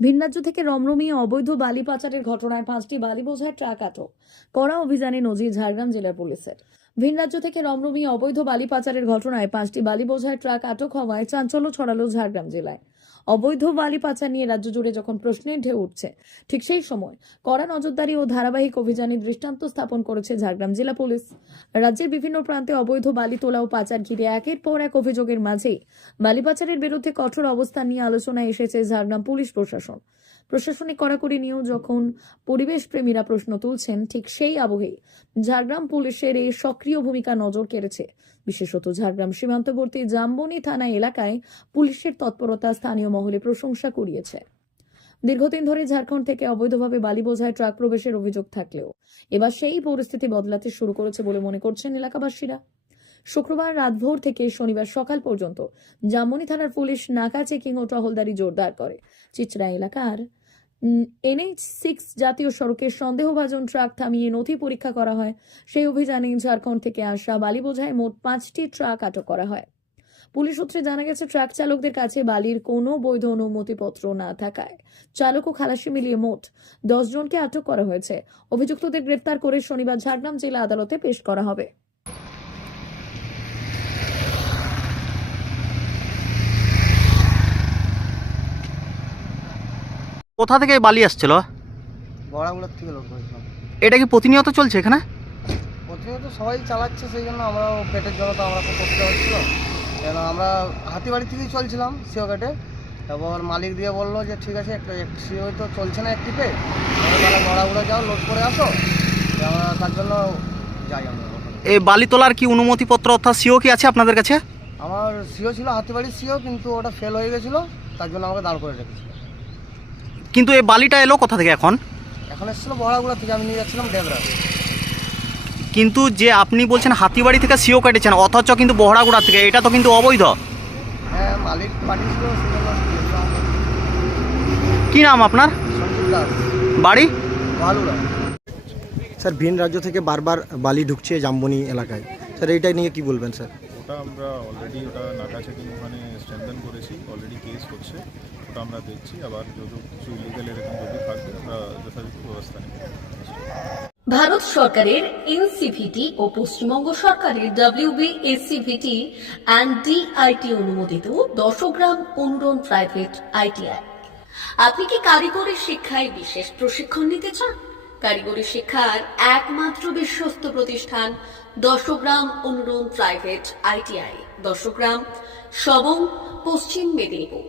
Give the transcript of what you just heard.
ভিনরাজ্য থেকে রমরমিয়ে অবৈধ বালি পাচারের ঘটনায় পাঁচটি বালি বোঝায় ট্রাক আটক কড়া অভিযানে নজির ঝাড়গ্রাম জেলার পুলিশের। ভিনরাজ্য থেকে রমরমিয়ে অবৈধ বালি পাচারের ঘটনায় পাঁচটি বালি বোঝায় ট্রাক আটক হওয়ায় চাঞ্চল্য ছড়ালো ঝাড়গ্রাম জেলায়। অবৈধ বালি পাচার নিয়ে রাজ্য জুড়ে যখন প্রশ্নের ঢেউ উঠছে, ঠিক সেই সময় কড়া নজরদারি ও ধারাবাহিক অভিযানে দৃষ্টান্ত স্থাপন করেছে ঝাড়গ্রাম জেলা পুলিশ। রাজ্যের বিভিন্ন প্রান্তে অবৈধ বালি তোলা ও পাচার ঘিরে একের পর এক অভিযোগের মাঝেই বালি পাচারের বিরুদ্ধে কঠোর অবস্থান নিয়ে আলোচনায় এসেছে ঝাড়গ্রাম পুলিশ প্রশাসন। প্রশাসনিক কড়াকড়ি নিয়েও যখন পরিবেশ প্রেমীরা প্রশ্ন তুলছেন, ঠিক সেই আবহেই ঝাড়গ্রাম পুলিশের এই সক্রিয় ভূমিকা নজর কেড়েছে। বিশেষত ঝাড়গ্রাম সীমান্তবর্তী জাম্বনি থানা এলাকায় পুলিশের তৎপরতা স্থানীয় মহলে প্রশংসা কুড়িয়েছে। দীর্ঘদিন ধরে ঝাড়খণ্ড থেকে অবৈধভাবে বালি বোঝায় ট্রাক প্রবেশের অভিযোগ থাকলেও এবার সেই পরিস্থিতি বদলাতে শুরু করেছে বলে মনে করছেন এলাকাবাসীরা। শুক্রবার রাতভোর থেকে শনিবার সকাল পর্যন্ত জামনি থানার পুলিশ নাকা চেকিং ও টহলদারি জোরদার করে। চিচড়া এলাকার এনএইচ সিক্স জাতীয় সড়কের সন্দেহভাজন ট্রাক থামিয়ে নথি পরীক্ষা করা হয়। সেই অভিযানে ঝাড়খণ্ড থেকে আসা বালি বোঝায় মোট পাঁচটি ট্রাক আটক করা হয়। পুলিশ সূত্রে জানা গেছে, ট্রাক চালকদের কাছে বালির কোনো বৈধ অনুমতিপত্র না থাকায় চালক ও খালাসি মিলিয়ে মোট দশ জনকে আটক করা হয়েছে। অভিযুক্তদের গ্রেপ্তার করে শনিবার ঝাড়গ্রাম জেলা আদালতে পেশ করা হবে। কোথা থেকে বালি আসছিল? বড়াগুলোর থেকে লোড করেছিলাম এটা কি প্রতিনিয়ত চলছে এখানে? প্রতিনিয়ত সবাই চালাচ্ছে সেই জন্য আমরাও পেটের জন্য তো আমরা করতে হচ্ছিল। কেন আমরা হাতিবাড়ি থেকেই চলছিলাম সিও কেটে তারপর মালিক দিয়ে বলল যে ঠিক আছে একটা সিও তো চলছে না একটিপে। তাহলে বড়াগুলো যাও লোড করে আসো। আমরা তার জন্য যাই আমরা এই বালি তোলার কি অনুমতিপত্র অর্থাৎ সিও কি আছে আপনাদের কাছে? আমার সিও ছিল হাতিবাড়ির সিও কিন্তু ওটা ফেল হয়ে গেছিল। তার জন্য আমাকে দাঁড় করে রেখেছিল। কিন্তু এই বালিটা এলো কোথা থেকে এখন? এখন এসেছিল বড়াগুলো থেকে আমি নিয়ে যাচ্ছিলাম ডেবরা কিন্তু যে আপনি বলছেন হাতিবাড়ি থেকে সিও কেটেছেন অথচ কিন্তু বহড়াগুড়া থেকে এটা তো কিন্তু অবৈধ। হ্যাঁ মালিক পাঠিয়েছিল কি নাম আপনার? সঞ্জিত দাস। বাড়ি? ভালুরা স্যার ভিন রাজ্য থেকে বারবার বালি ঢুকছে জাম্বনি এলাকায়। স্যার এইটা নিয়ে কি বলবেন স্যার? ওটা আমরা অলরেডি ওটা নাকা চেকিং ওখানে স্ট্রেনদেন করেছি অলরেডি কেস হচ্ছে। ওটা আমরা দেখছি, আবার যদি কিছু ইলিগাল এরকম যদি থাকবে আমরা যথাযথ ব্যবস্থা নেব। ভারত সরকারের এনসিভিটি ও পশ্চিমবঙ্গ সরকারের ডাব্লিউবি এসসিভিটি অ্যান্ড ডিআইটি অনুমোদিত দশগ্রাম অনুরণ প্রাইভেট আইটিআই আপনি কি কারিগরি শিক্ষায় বিশেষ প্রশিক্ষণ নিতে চান? কারিগরি শিক্ষার একমাত্র বিশ্বস্ত প্রতিষ্ঠান দশগ্রাম অনুরণ প্রাইভেট আইটিআই দশগ্রাম, সবং, পশ্চিম মেদিনীপুর।